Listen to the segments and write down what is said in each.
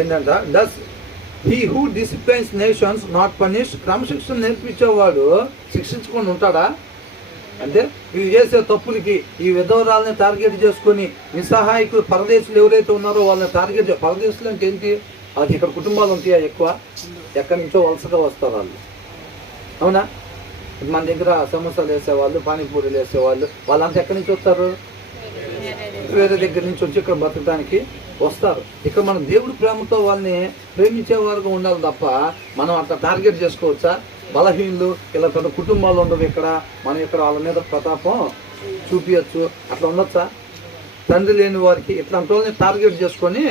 ఏంటంట does he who disciplines nations not punish. క్రమశిక్షణ నేర్పించేవాడు శిక్షించకుండా ఉంటాడా? అంటే వీళ్ళు చేసే తప్పులకి ఈ విధవరాలని టార్గెట్ చేసుకొని నిస్సహాయకులు పరదేశులు ఎవరైతే ఉన్నారో వాళ్ళని టార్గెట్ పరదేశులు అంటే ఏంటి? వాళ్ళకి ఇక్కడ కుటుంబాలు ఉంటాయా ఎక్కువ? ఎక్కడి నుంచో వలసగా వస్తారు వాళ్ళు, అవునా? మన దగ్గర సమోసాలు వేసేవాళ్ళు, పానీపూరీలు వేసేవాళ్ళు, వాళ్ళంతా ఎక్కడి నుంచి వస్తారు? వేరే దగ్గర నుంచి వచ్చి ఇక్కడ బతకడానికి వస్తారు. ఇక్కడ మన దేవుడి ప్రేమతో వాళ్ళని ప్రేమించేవారుగా ఉండాలి తప్ప మనం అట్లా టార్గెట్ చేసుకోవచ్చా? బలహీనులు ఇలా పెద్ద కుటుంబాలు ఉండవు ఇక్కడ, మనం ఇక్కడ వాళ్ళ మీద ప్రతాపం చూపించచ్చు, అట్లా ఉండొచ్చా? తండ్రి లేని వారికి ఇట్లాంటి వాళ్ళని టార్గెట్ చేసుకొని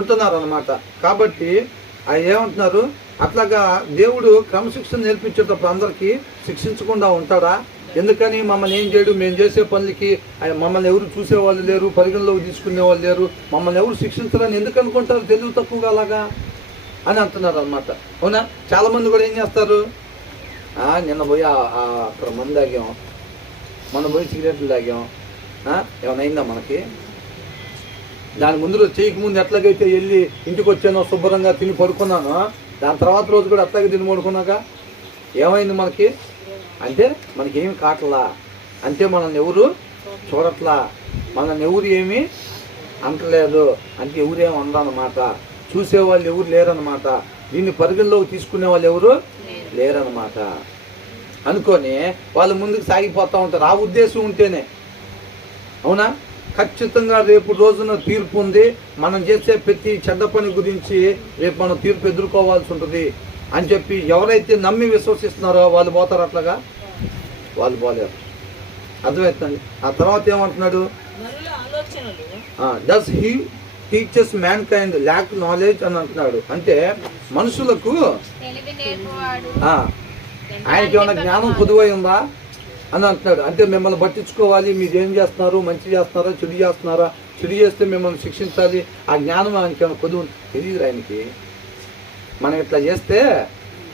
ఉంటున్నారు అన్నమాట. కాబట్టి అవి ఏమంటున్నారు? అట్లాగా దేవుడు క్రమశిక్షణ నేర్పించేటప్పుడు అందరికీ శిక్షించకుండా ఉంటాడా? ఎందుకని? మమ్మల్ని ఏం చేయడు, మేము చేసే పనులకి మమ్మల్ని ఎవరు చూసేవాళ్ళు లేరు, పరిగణలోకి తీసుకునే వాళ్ళు లేరు, మమ్మల్ని ఎవరు శిక్షించరని ఎందుకు అనుకుంటారు? తెలివి తక్కువగా అలాగా అని అంటున్నారు అనమాట, అవునా? చాలామంది కూడా ఏం చేస్తారు, నిన్న పోయి అక్కడ మందు తాగాం, మొన్న పోయి సిగరెట్లు తాగాం, ఏమైనా అయిందా మనకి? దాని ముందు చేయక ముందు ఎట్లాగైతే వెళ్ళి ఇంటికి వచ్చానో శుభ్రంగా తిని పడుకున్నానో, దాని తర్వాత రోజు కూడా అట్లాగే తిని పడుకున్నాక ఏమైంది మనకి? అంటే మనకేమి కావట్లా, అంటే మనల్ని ఎవరు చూడట్లా, మనల్ని ఎవరు ఏమీ అంటలేదు, అంటే ఎవరేమి అనరన్నమాట, చూసేవాళ్ళు ఎవరు లేరన్నమాట, దీన్ని పరిగణలోకి తీసుకునే వాళ్ళు ఎవరు లేరన్నమాట అనుకొని వాళ్ళు ముందుకు సాగిపోతూ ఉంటారు. ఆ ఉద్దేశం ఉంటేనే, అవునా? ఖచ్చితంగా రేపు రోజున తీర్పు ఉంది, మనం చేసే ప్రతి చెడ్డ పని గురించి రేపు మనం తీర్పు ఎదుర్కోవాల్సి ఉంటుంది అని చెప్పి ఎవరైతే నమ్మి విశ్వసిస్తున్నారో వాళ్ళు పోతారు, అట్లాగా వాళ్ళు పోలేరు. అర్థమవుతుంది? ఆ తర్వాత ఏమంటున్నాడు? Does he teachers man kind lakh knowledge అని అంటున్నాడు. అంటే మనుషులకు ఆయనకి ఏమైనా జ్ఞానం పొదువై ఉందా అని అంటున్నాడు. అంటే మిమ్మల్ని పట్టించుకోవాలి, మీరు ఏం చేస్తున్నారు, మంచి చేస్తున్నారా, చెడు చేస్తున్నారా, చెడు చేస్తే మిమ్మల్ని శిక్షించాలి, ఆ జ్ఞానం ఆయనకి ఏమైనా పొదువు తెలియదు. ఆయనకి మనం ఇట్లా చేస్తే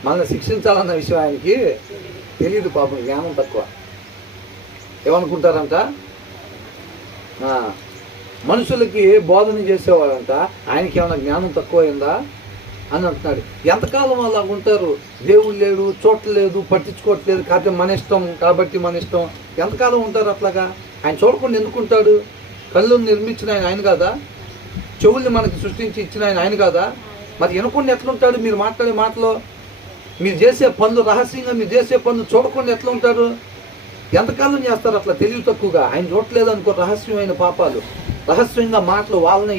మనల్ని శిక్షించాలన్న విషయం ఆయనకి తెలియదు, పాపం జ్ఞానం తక్కువ. ఏమనుకుంటారంట? మనుషులకి బోధన చేసేవాడంట, ఆయనకి ఏమైనా జ్ఞానం తక్కువైందా అని అంటున్నాడు. ఎంతకాలం అలా ఉంటారు? దేవుడు లేడు, చూడలేదు, పట్టించుకోవట్లేదు, కాబట్టి మన ఇష్టం, కాబట్టి మన ఇష్టం, ఎంతకాలం ఉంటారు అట్లాగా? ఆయన చూడకుండా ఎందుకుంటాడు? కళ్ళు నిర్మించిన ఆయన కాదా? చెవుల్ని మనకి సృష్టించి ఇచ్చిన ఆయన కాదా? మరి వినకుండా ఎట్లుంటాడు? మీరు మాట్లాడే మాటలో, మీరు చేసే పనులు, రహస్యంగా మీరు చేసే పనులు చూడకుండా ఎట్లా ఉంటారు? ఎంతకాలం చేస్తారు అట్లా తెలివి తక్కువగా? ఆయన చూడలేదు అనుకో, రహస్యమైన పాపాలు, రహస్యంగా మాటలు వాళ్ళని